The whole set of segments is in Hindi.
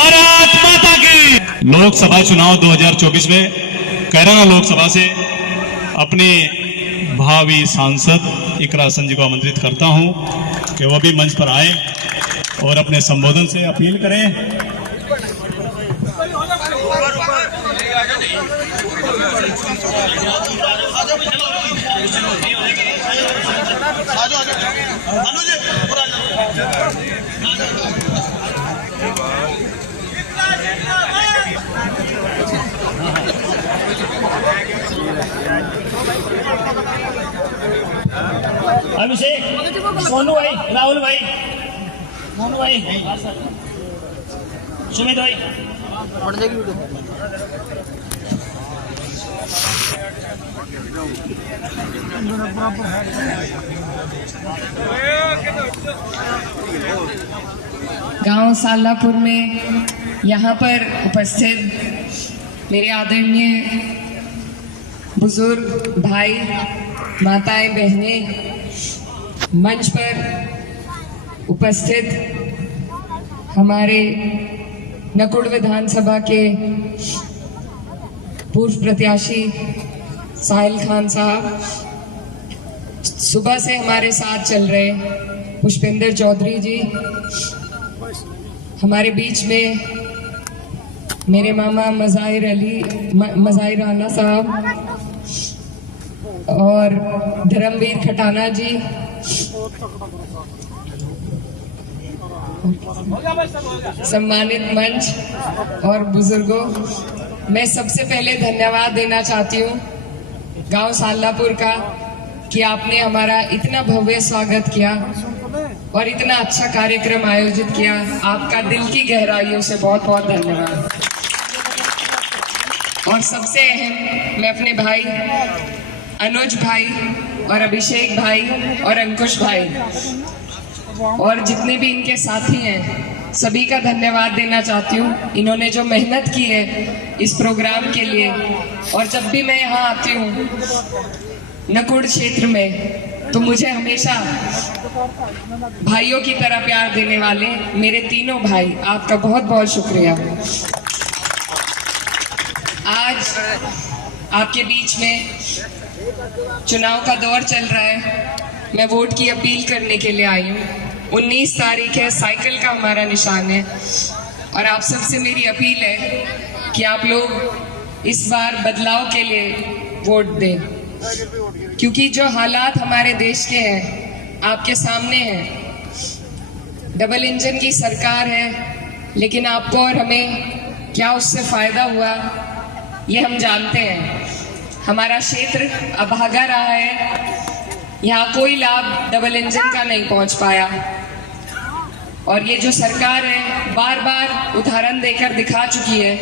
भारत माता की। लोकसभा चुनाव 2024 में कैराना लोकसभा से अपने भावी सांसद इकरा हसन जी को आमंत्रित करता हूं कि वह भी मंच पर आए और अपने संबोधन से अपील करें। अभिषेक, सोनू भाई, राहुल भाई, मोनू भाई, सुमित भाई, गांव सालापुर में यहाँ पर उपस्थित मेरे आदरणीय बुजुर्ग भाई, माताएं, बहनें, मंच पर उपस्थित हमारे नकुड़ विधानसभा के पूर्व प्रत्याशी साहिल खान साहब, सुबह से हमारे साथ चल रहे पुष्पेंद्र चौधरी जी, हमारे बीच में मेरे मामा मज़ाहिर राना साहब और धर्मवीर खटाना जी, सम्मानित मंच और बुजुर्गों, मैं सबसे पहले धन्यवाद देना चाहती हूँ गांव सालापुर का कि आपने हमारा इतना भव्य स्वागत किया और इतना अच्छा कार्यक्रम आयोजित किया। आपका दिल की गहराइयों से बहुत बहुत धन्यवाद। और सबसे अहम, मैं अपने भाई अनुज भाई और अभिषेक भाई और अंकुश भाई और जितने भी इनके साथी हैं, सभी का धन्यवाद देना चाहती हूँ। इन्होंने जो मेहनत की है इस प्रोग्राम के लिए, और जब भी मैं यहाँ आती हूँ नकुड़ क्षेत्र में, तो मुझे हमेशा भाइयों की तरह प्यार देने वाले मेरे तीनों भाई, आपका बहुत बहुत शुक्रिया। आज आपके बीच में चुनाव का दौर चल रहा है, मैं वोट की अपील करने के लिए आई हूँ। 19 तारीख है, साइकिल का हमारा निशान है, और आप सबसे मेरी अपील है कि आप लोग इस बार बदलाव के लिए वोट दें, क्योंकि जो हालात हमारे देश के हैं आपके सामने हैं। डबल इंजन की सरकार है, लेकिन आपको और हमें क्या उससे फायदा हुआ ये हम जानते हैं। हमारा क्षेत्र अभागा रहा है, यहाँ कोई लाभ डबल इंजन का नहीं पहुंच पाया, और ये जो सरकार है बार बार उदाहरण देकर दिखा चुकी है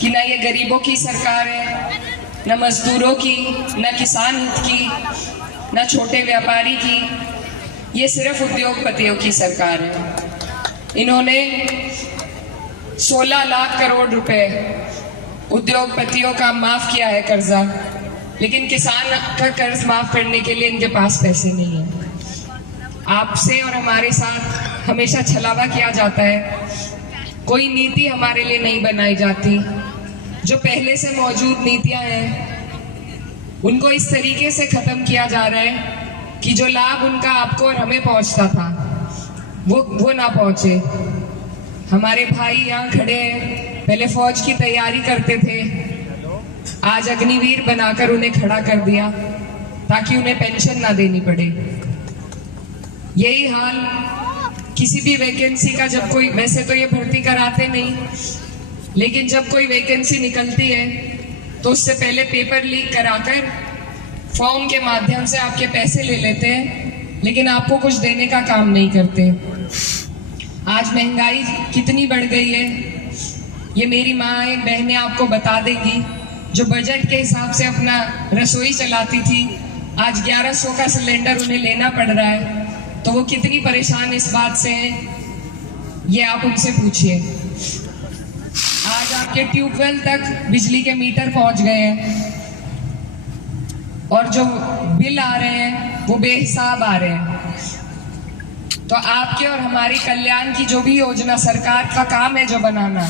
कि ना ये गरीबों की सरकार है, न मजदूरों की, न किसान हित की, न छोटे व्यापारी की, ये सिर्फ उद्योगपतियों की सरकार है। इन्होंने 16 लाख करोड़ रुपए उद्योगपतियों का माफ किया है कर्जा, लेकिन किसान का कर्ज माफ करने के लिए इनके पास पैसे नहीं है। आपसे और हमारे साथ हमेशा छलावा किया जाता है, कोई नीति हमारे लिए नहीं बनाई जाती। जो पहले से मौजूद नीतियां हैं उनको इस तरीके से खत्म किया जा रहा है कि जो लाभ उनका आपको और हमें पहुंचता था वो ना पहुंचे। हमारे भाई यहाँ खड़े हैं, पहले फौज की तैयारी करते थे, आज अग्निवीर बनाकर उन्हें खड़ा कर दिया ताकि उन्हें पेंशन ना देनी पड़े। यही हाल किसी भी वैकेंसी का, जब कोई, वैसे तो ये भर्ती कराते नहीं, लेकिन जब कोई वैकेंसी निकलती है तो उससे पहले पेपर लीक कराकर फॉर्म के माध्यम से आपके पैसे ले लेते हैं, लेकिन आपको कुछ देने का काम नहीं करते। आज महंगाई कितनी बढ़ गई है ये मेरी माँ बहनें आपको बता देंगी। जो बजट के हिसाब से अपना रसोई चलाती थी, आज 1100 का सिलेंडर उन्हें लेना पड़ रहा है, तो वो कितनी परेशान इस बात से हैं ये आप उनसे पूछिए। आज आपके ट्यूबवेल तक बिजली के मीटर पहुंच गए हैं, और जो बिल आ रहे हैं वो बेहिसाब आ रहे हैं। तो आपके और हमारे कल्याण की जो भी योजना सरकार का काम है जो बनाना,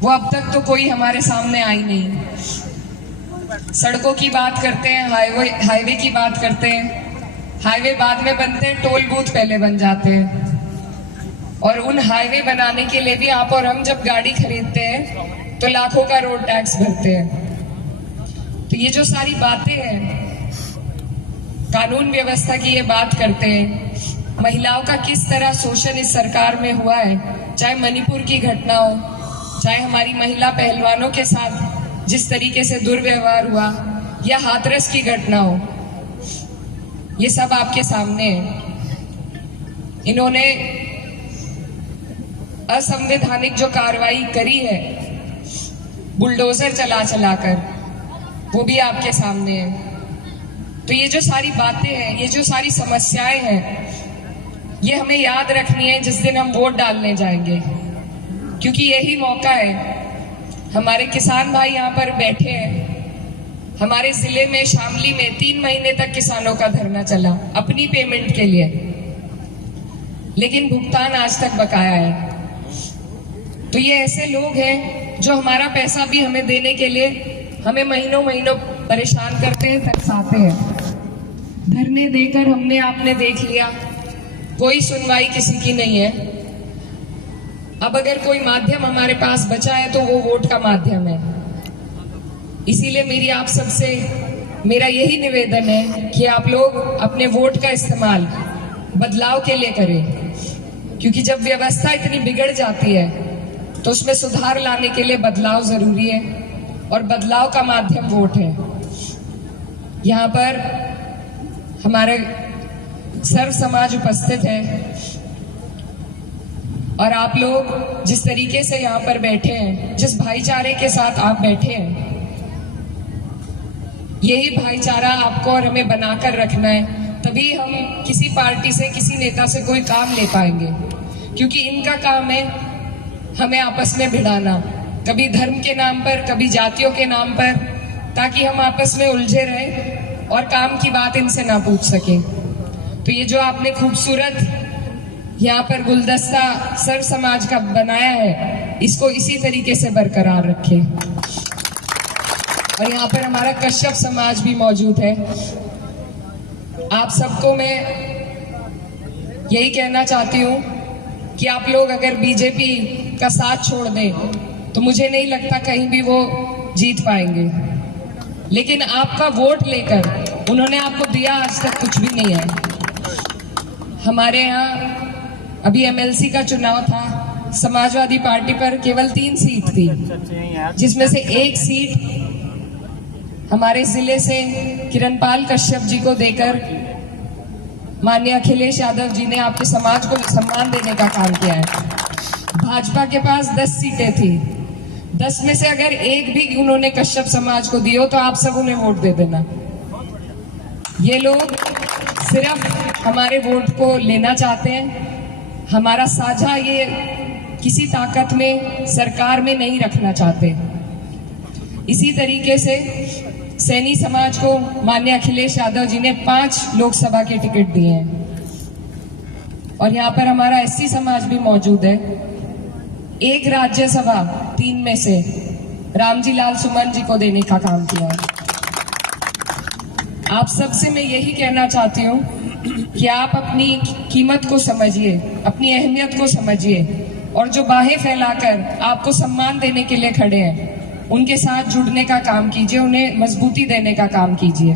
वो अब तक तो कोई हमारे सामने आई नहीं। सड़कों की बात करते हैं, हाईवे की बात करते हैं, हाईवे बाद में बनते हैं, टोल बूथ पहले बन जाते हैं। और उन हाईवे बनाने के लिए भी आप और हम जब गाड़ी खरीदते हैं तो लाखों का रोड टैक्स भरते हैं। तो ये जो सारी बातें हैं, कानून व्यवस्था की ये बात करते हैं, महिलाओं का किस तरह शोषण इस सरकार में हुआ है, चाहे मणिपुर की घटना हो, चाहे हमारी महिला पहलवानों के साथ जिस तरीके से दुर्व्यवहार हुआ, या हाथरस की घटना हो, ये सब आपके सामने है। इन्होंने असंवैधानिक जो कार्रवाई करी है बुलडोजर चला चलाकर, वो भी आपके सामने है। तो ये जो सारी बातें हैं, ये जो सारी समस्याएं हैं, ये हमें याद रखनी है जिस दिन हम वोट डालने जाएंगे, क्योंकि यही मौका है। हमारे किसान भाई यहाँ पर बैठे हैं। हमारे जिले में शामली में 3 महीने तक किसानों का धरना चला अपनी पेमेंट के लिए, लेकिन भुगतान आज तक बकाया है। तो ये ऐसे लोग हैं जो हमारा पैसा भी हमें देने के लिए हमें महीनों महीनों परेशान करते हैं, तरसाते हैं। धरने देकर हमने आपने देख लिया, कोई सुनवाई किसी की नहीं है। अब अगर कोई माध्यम हमारे पास बचा है तो वो वोट का माध्यम है। इसीलिए मेरी आप सबसे मेरा यही निवेदन है कि आप लोग अपने वोट का इस्तेमाल बदलाव के लिए करें, क्योंकि जब व्यवस्था इतनी बिगड़ जाती है तो उसमें सुधार लाने के लिए बदलाव जरूरी है, और बदलाव का माध्यम वोट है। यहाँ पर हमारे सर्व समाज उपस्थित है, और आप लोग जिस तरीके से यहाँ पर बैठे हैं, जिस भाईचारे के साथ आप बैठे हैं, यही भाईचारा आपको और हमें बनाकर रखना है। तभी हम किसी पार्टी से, किसी नेता से कोई काम ले पाएंगे, क्योंकि इनका काम है हमें आपस में भिड़ाना, कभी धर्म के नाम पर, कभी जातियों के नाम पर, ताकि हम आपस में उलझे रहें और काम की बात इनसे ना पूछ सके। तो ये जो आपने खूबसूरत यहाँ पर गुलदस्ता सर्व समाज का बनाया है, इसको इसी तरीके से बरकरार रखें। और यहाँ पर हमारा कश्यप समाज भी मौजूद है। आप सबको मैं यही कहना चाहती हूँ कि आप लोग अगर बीजेपी का साथ छोड़ दें तो मुझे नहीं लगता कहीं भी वो जीत पाएंगे, लेकिन आपका वोट लेकर उन्होंने आपको दिया आज तक कुछ भी नहीं है। हमारे यहाँ अभी एमएलसी का चुनाव था, समाजवादी पार्टी पर केवल 3 सीट थी, जिसमें से 1 सीट हमारे जिले से किरणपाल कश्यप जी को देकर माननीय अखिलेश यादव जी ने आपके समाज को सम्मान देने का काम किया है। भाजपा के पास 10 सीटें थी, 10 में से अगर 1 भी उन्होंने कश्यप समाज को दी हो तो आप सब उन्हें वोट दे देना। ये लोग सिर्फ हमारे वोट को लेना चाहते हैं, हमारा साझा ये किसी ताकत में, सरकार में नहीं रखना चाहते। इसी तरीके से सैनी समाज को माननीय अखिलेश यादव जी ने 5 लोकसभा के टिकट दिए हैं, और यहाँ पर हमारा एससी समाज भी मौजूद है। 1 राज्यसभा 3 में से रामजी लाल सुमन जी को देने का काम किया है। आप सबसे मैं यही कहना चाहती हूँ कि आप अपनी कीमत को समझिए, अपनी अहमियत को समझिए, और जो बाहें फैलाकर आपको सम्मान देने के लिए खड़े हैं उनके साथ जुड़ने का काम कीजिए, उन्हें मजबूती देने का काम कीजिए।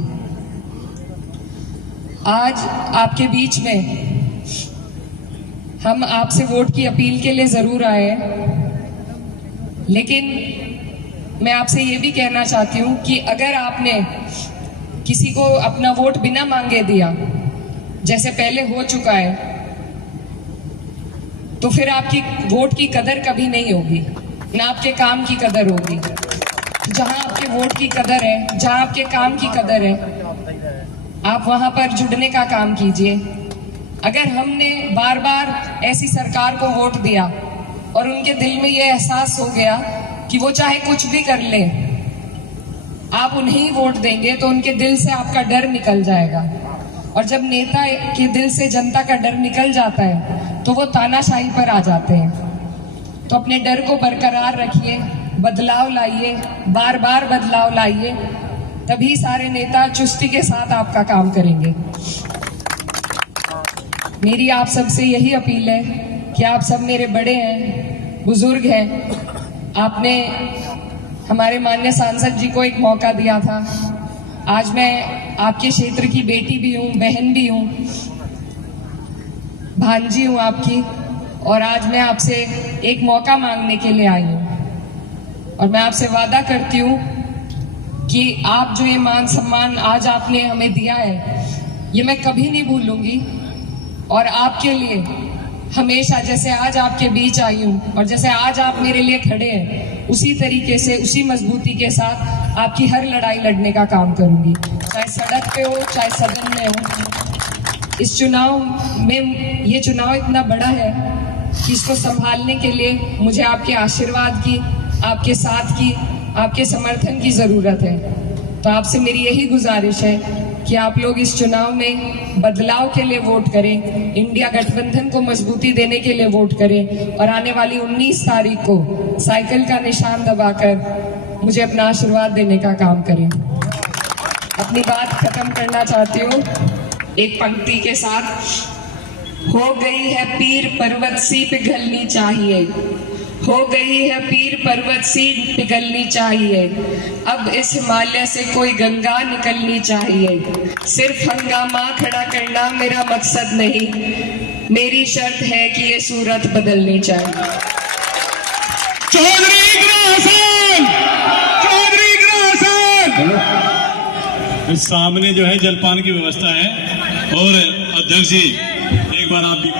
आज आपके बीच में हम आपसे वोट की अपील के लिए जरूर आए हैं, लेकिन मैं आपसे ये भी कहना चाहती हूँ कि अगर आपने किसी को अपना वोट बिना मांगे दिया, जैसे पहले हो चुका है, तो फिर आपकी वोट की कदर कभी नहीं होगी, ना आपके काम की कदर होगी। जहां आपके वोट की कदर है, जहां आपके काम की कदर है, आप वहां पर जुड़ने का काम कीजिए। अगर हमने बार बार ऐसी सरकार को वोट दिया और उनके दिल में ये एहसास हो गया कि वो चाहे कुछ भी कर ले, आप उन्हें ही वोट देंगे, तो उनके दिल से आपका डर निकल जाएगा। और जब नेता के दिल से जनता का डर निकल जाता है तो वो तानाशाही पर आ जाते हैं। तो अपने डर को बरकरार रखिए, बदलाव लाइए, बार बार बदलाव लाइए, तभी सारे नेता चुस्ती के साथ आपका काम करेंगे। मेरी आप सबसे यही अपील है कि आप सब मेरे बड़े हैं, बुजुर्ग हैं। आपने हमारे माननीय सांसद जी को एक मौका दिया था। आज मैं आपके क्षेत्र की बेटी भी हूँ, बहन भी हूँ, भांजी हूँ आपकी, और आज मैं आपसे एक मौका मांगने के लिए आई हूँ। और मैं आपसे वादा करती हूँ कि आप जो ये मान सम्मान आज आपने हमें दिया है, ये मैं कभी नहीं भूलूंगी। और आपके लिए हमेशा, जैसे आज आपके बीच आई हूँ और जैसे आज आप मेरे लिए खड़े हैं, उसी तरीके से, उसी मजबूती के साथ आपकी हर लड़ाई लड़ने का काम करूंगी, चाहे सड़क पे हो, चाहे सदन में हो। इस चुनाव में, ये चुनाव इतना बड़ा है कि इसको संभालने के लिए मुझे आपके आशीर्वाद की, आपके साथ की, आपके समर्थन की जरूरत है। तो आपसे मेरी यही गुजारिश है कि आप लोग इस चुनाव में बदलाव के लिए वोट करें, इंडिया गठबंधन को मजबूती देने के लिए वोट करें, और आने वाली 19 तारीख को साइकिल का निशान दबाकर मुझे अपना आशीर्वाद देने का काम करें। अपनी बात खत्म करना चाहती हूँ एक पंक्ति के साथ। हो गई है पीर पर्वत सी पिघलनी चाहिए, हो गई है पीर पर्वत सी पिघलनी चाहिए, अब इस हिमालय से कोई गंगा निकलनी चाहिए। सिर्फ हंगामा खड़ा करना मेरा मकसद नहीं, मेरी शर्त है कि ये सूरत बदलनी चाहिए। चौधरी इकरा हसन। सामने जो है जलपान की व्यवस्था है, और अध्यक्ष जी एक बार आप भी